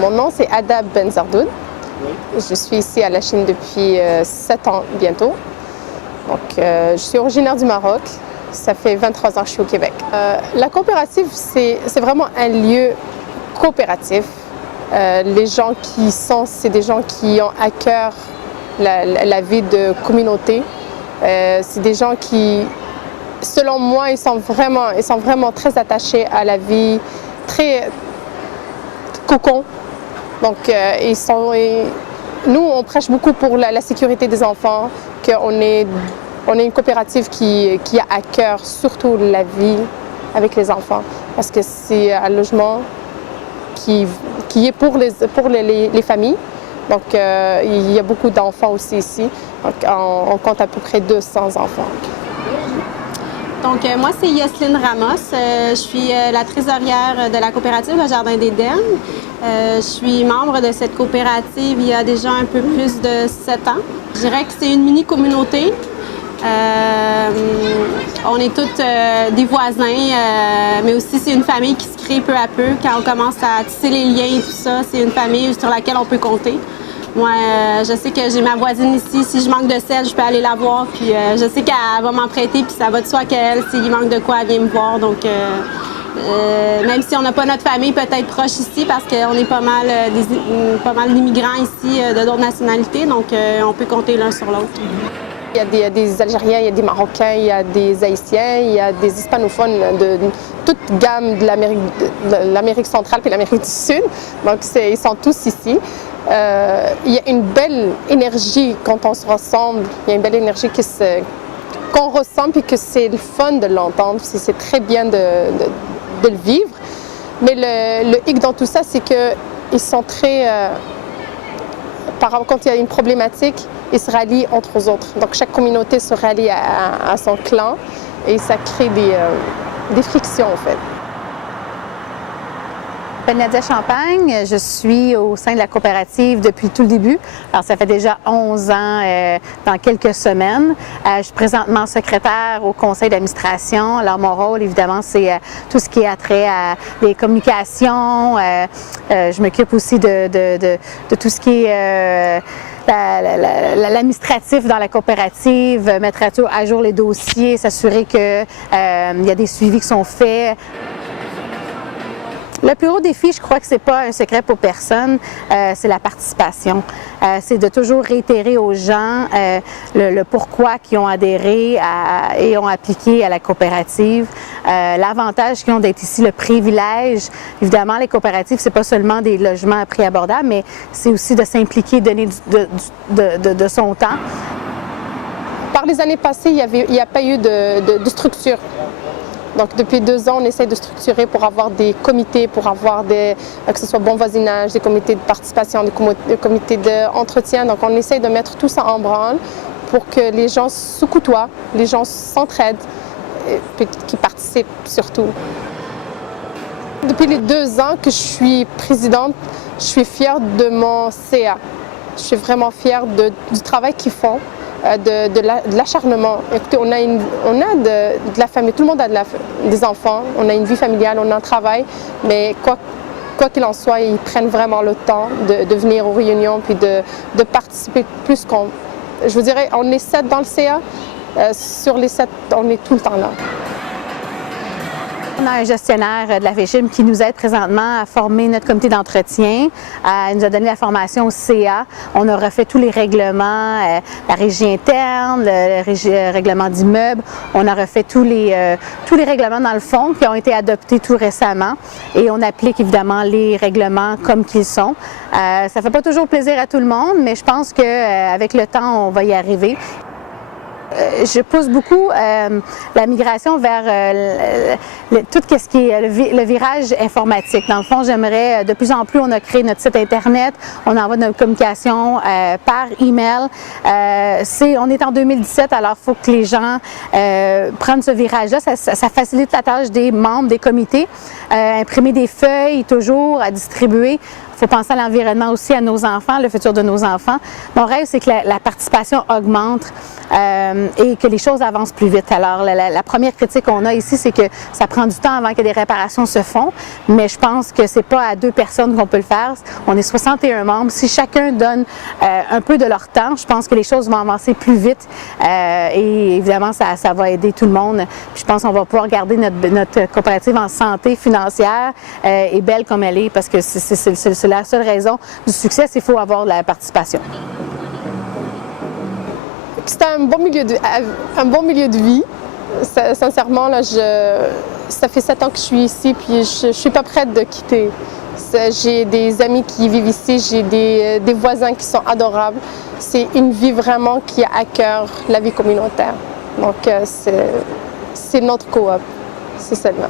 Mon nom, c'est Ada Benzardoud. Je suis ici à la Chine depuis 7 ans bientôt. Je suis originaire du Maroc. Ça fait 23 ans que je suis au Québec. La coopérative, c'est vraiment un lieu coopératif. Les gens qui y sont, c'est des gens qui ont à cœur la vie de communauté. C'est des gens qui, selon moi, ils sont vraiment très attachés à la vie, très cocon. Nous, on prêche beaucoup pour la sécurité des enfants, qu'on est une coopérative qui a à cœur surtout la vie avec les enfants, parce que c'est un logement qui est pour les familles. Il y a beaucoup d'enfants aussi ici. On compte à peu près 200 enfants. Moi, c'est Yoselyne Ramos. Je suis la trésorière de la coopérative Le Jardin d'Éden. Je suis membre de cette coopérative il y a déjà un peu plus de 7 ans. Je dirais que c'est une mini-communauté. On est toutes des voisins, mais aussi c'est une famille qui se crée peu à peu. Quand on commence à tisser les liens et tout ça, c'est une famille sur laquelle on peut compter. Moi, je sais que j'ai ma voisine ici. Si je manque de sel, je peux aller la voir. Puis je sais qu'elle va m'en prêter, puis ça va de soi qu'elle, s'il manque de quoi, elle vient me voir. Même si on n'a pas notre famille peut-être proche ici, parce qu'on est pas mal d'immigrants ici de d'autres nationalités, donc on peut compter l'un sur l'autre. Il y a des Algériens, il y a des Marocains, il y a des Haïtiens, il y a des hispanophones de toute gamme de l'Amérique centrale et l'Amérique du Sud. Donc, ils sont tous ici. Il y a une belle énergie quand on se rassemble. Il y a une belle énergie qu'on ressent et que c'est le fun de l'entendre. C'est très bien de le vivre. Mais le hic dans tout ça, c'est qu'ils sont très... quand il y a une problématique, ils se rallient entre eux autres. Donc chaque communauté se rallie à son clan et ça crée des frictions en fait. Je m'appelle Nadia Champagne, je suis au sein de la coopérative depuis tout le début. Alors ça fait déjà 11 ans dans quelques semaines. Je suis présentement secrétaire au conseil d'administration. Alors mon rôle évidemment c'est tout ce qui a trait à les communications. Je m'occupe aussi de tout ce qui est l'administratif dans la coopérative, mettre à jour les dossiers, s'assurer qu'il y a des suivis qui sont faits. Le plus gros défi, je crois que c'est pas un secret pour personne, c'est la participation. C'est de toujours réitérer aux gens le pourquoi qu'ils ont adhéré et ont appliqué à la coopérative. L'avantage qu'ils ont d'être ici, le privilège. Évidemment, les coopératives, c'est pas seulement des logements à prix abordable, mais c'est aussi de s'impliquer, donner de son temps. Par les années passées, il n'y a pas eu de structure. Donc depuis 2 ans, on essaie de structurer pour avoir des comités, pour avoir que ce soit bon voisinage, des comités de participation, des comités d'entretien. Donc on essaie de mettre tout ça en branle pour que les gens se côtoient, les gens s'entraident, et qui participent surtout. Depuis les 2 ans que je suis présidente, je suis fière de mon CA. Je suis vraiment fière du travail qu'ils font. De l'acharnement. Écoutez, on a de la famille, tout le monde a des enfants, on a une vie familiale, on a un travail, mais quoi qu'il en soit, ils prennent vraiment le temps de venir aux réunions puis de participer plus qu'on... Je vous dirais, on est 7 dans le CA, sur les 7, on est tout le temps là. On a un gestionnaire de la FECHIM qui nous aide présentement à former notre comité d'entretien. Il nous a donné la formation au CA. On a refait tous les règlements, la régie interne, le règlement d'immeuble. On a refait tous les règlements dans le fond qui ont été adoptés tout récemment. Et on applique évidemment les règlements comme qu'ils sont. Ça ne fait pas toujours plaisir à tout le monde, mais je pense qu'avec le temps, on va y arriver. Je pousse beaucoup la migration vers tout ce qui est le virage informatique. Dans le fond, j'aimerais, de plus en plus, on a créé notre site Internet, on envoie notre communication par email. On est en 2017, alors il faut que les gens prennent ce virage-là. Ça facilite la tâche des membres des comités. Imprimer des feuilles toujours à distribuer. Il faut penser à l'environnement aussi, à nos enfants, le futur de nos enfants. Mon rêve, c'est que la participation augmente et que les choses avancent plus vite. Alors, la première critique qu'on a ici, c'est que ça prend du temps avant que des réparations se font, mais je pense que c'est pas à 2 personnes qu'on peut le faire. On est 61 membres. Si chacun donne un peu de leur temps, je pense que les choses vont avancer plus vite et évidemment, ça va aider tout le monde. Puis je pense qu'on va pouvoir garder notre coopérative en santé financière et belle comme elle est, parce que c'est la seule raison du succès, il faut avoir de la participation. C'est un bon milieu de vie. Sincèrement, là, ça fait 7 ans que je suis ici, puis je ne suis pas prête de quitter. J'ai des amis qui vivent ici, j'ai des voisins qui sont adorables. C'est une vie vraiment qui a à cœur la vie communautaire. Donc, c'est notre coop, c'est celle-là.